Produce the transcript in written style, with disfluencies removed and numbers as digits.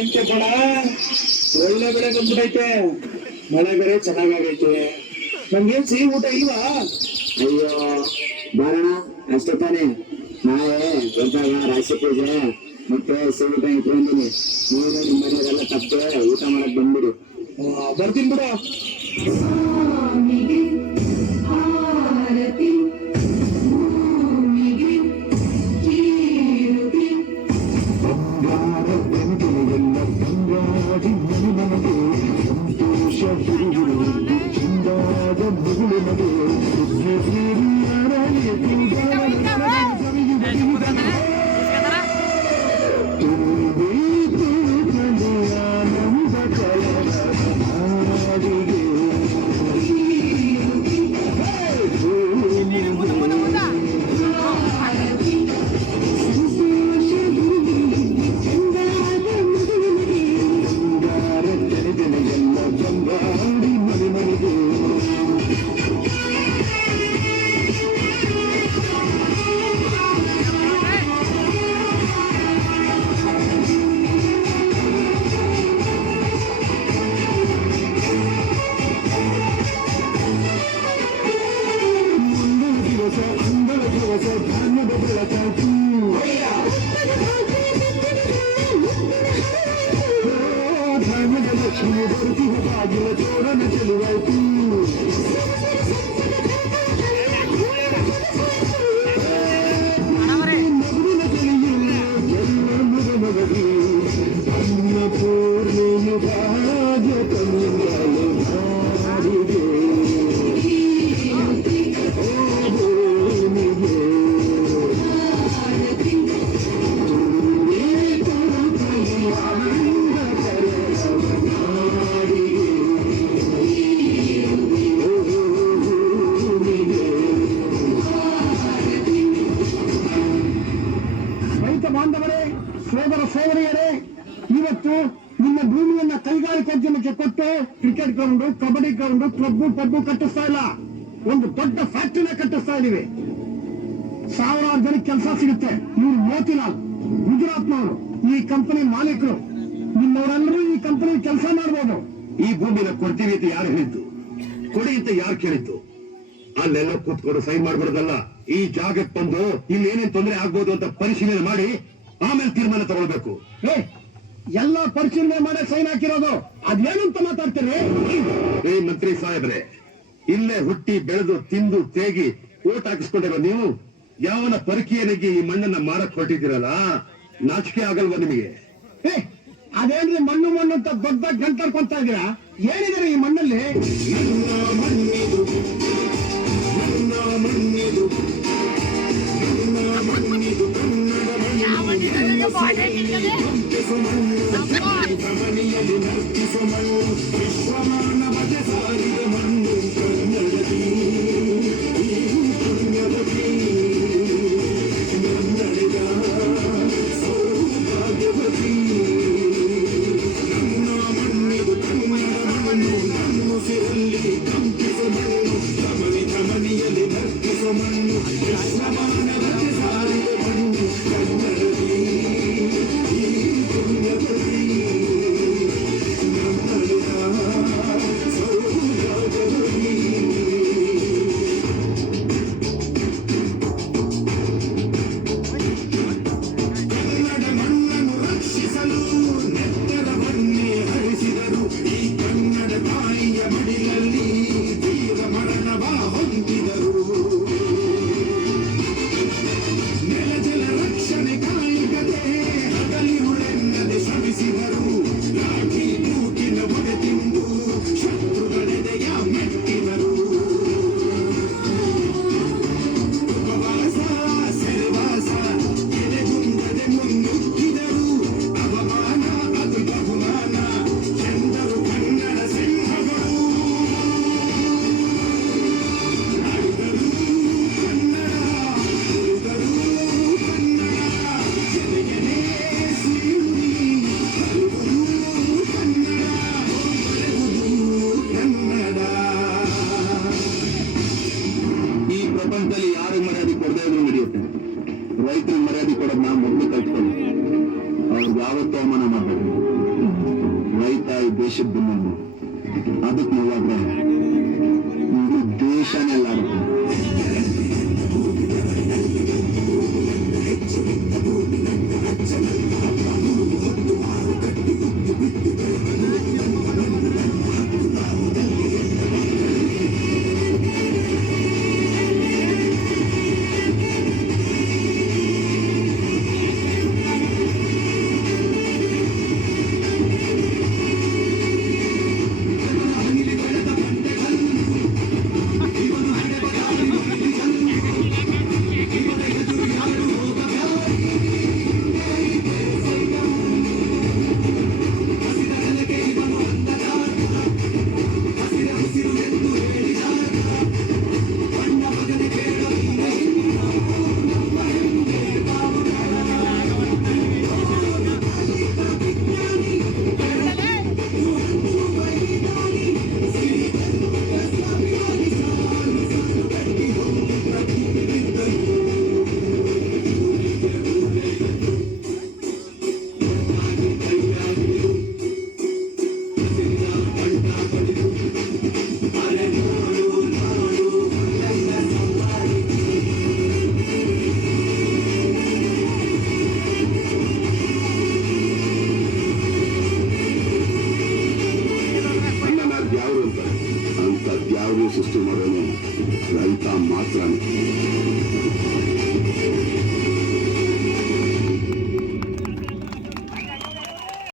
ಇಂತೆ ಬಣ ಒಳ್ಳೆ ಬೆಳೆ ಬಂದ್ಬಿಟ್ಟೈತೆ, ಮಳೆ ಬೇರೆ ಚೆನ್ನಾಗೈತೆ. ನಮ್ಗೇನ್ ಸಿಹಿ ಊಟ ಇಲ್ವಾ? ಅಯ್ಯೋ ಬಾರಣ, ಅಷ್ಟೇ ತಾನೆ. ನಾಳೆ ಬಂದಾಗ ರಾಶಿ ಪೂಜೆ ಮತ್ತೆ ಸಿಹಿ ಊಟ ಇಟ್ಕೊಂಡಿನಿ. ನೀವು ನಿಮ್ಮ ಮನೆಯವರೆಲ್ಲ ತಪ್ಪದೆ ಊಟ ಮಾಡಕ್ ಬಂದ್ಬಿಡಿ. ಬರ್ತೀನಿ ಬಿಡು. ಸೋದರಿಯರೇ, ಇವತ್ತು ನಿಮ್ಮ ಭೂಮಿಯನ್ನ ಕೈಗಾರಿಕೋದ್ಯಮಕ್ಕೆ ಕೊಟ್ಟು cricket ground, kabaddi ground, club pub ಕಟ್ಟಿಸ್ತಾ ಇಲ್ಲ, ಒಂದು ದೊಡ್ಡ ಫ್ಯಾಕ್ಟರಿನ ಕಟ್ಟಿಸ್ತಾ ಇದೀವಿ. ಸಾವಿರಾರು ಜನಕ್ಕೆ ಕೆಲಸ ಸಿಗುತ್ತೆ. ಇವರು ಮೋತಿಲಾಲ್, ಗುಜರಾತ್ನವರು, ಈ ಕಂಪನಿ ಮಾಲೀಕರು. ನಿಮ್ಮವರೆಲ್ಲರೂ ಈ ಕಂಪನಿ ಕೆಲಸ ಮಾಡಬಹುದು. ಈ ಭೂಮಿನ ಕೊಡ್ತೀವಿ ಅಂತ ಯಾರು ಹೇಳಿದ್ದು? ಕೊಡಿ ಅಂತ ಯಾರು ಕೇಳಿದ್ದು? ಅಲ್ಲೆಲ್ಲ ಕೂತ್ಕೊಂಡು ಸೈನ್ ಮಾಡ್ಬಿಡೋದಲ್ಲ. ಈ ಜಾಗಕ್ಕೆ ಬಂದು ಇಲ್ಲಿ ಏನೇನ್ ತೊಂದರೆ ಆಗ್ಬೋದು ಅಂತ ಪರಿಶೀಲನೆ ಮಾಡಿ ಆಮೇಲೆ ತೀರ್ಮಾನ ತಗೊಳ್ಬೇಕು. ಎಲ್ಲ ಪರಿಶೀಲನೆ ಮಾಡಿ ಸೈನ್ ಹಾಕಿರೋದು. ಅದೇನು ಅಂತ ಮಾತಾಡ್ತೀರಿ? ಮಂತ್ರಿ ಸಾಹೇಬ್ರೆ, ಇಲ್ಲೇ ಹುಟ್ಟಿ ಬೆಳೆದು ತಿಂದು ತೇಗಿ ಓಟ್ ಹಾಕಿಸ್ಕೊಂಡಿರೋ ನೀವು ಯಾವನ ಪರಕೀಯನಿಗೆ ಈ ಮಣ್ಣನ್ನ ಮಾರಕ್ ಹೊರಟಿದ್ದೀರಲ್ಲ, ನಾಚಿಕೆ ಆಗಲ್ವಾ ನಿಮಗೆ? ಅದೇನ್ರಿ ಮಣ್ಣು ಮಣ್ಣು ಅಂತ ದೊಡ್ಡ ಗಂಟರ್ಕೊಂತ ಇದೀರಾ? ಏನಿದೆ ಈ ಮಣ್ಣಲ್ಲಿ? ದೇಶದ ಬೆನ್ನು, ಅದಕ್ಕೆ ನೋವಾದ್ರೆ ಇಡೀ ದೇಶನೆಲ್ಲ ಅಂತ ದ್ಯಾವ್ದು ಸೃಷ್ಟಿ ಮಾಡೋನು ರೈತ ಮಾತ್ರ.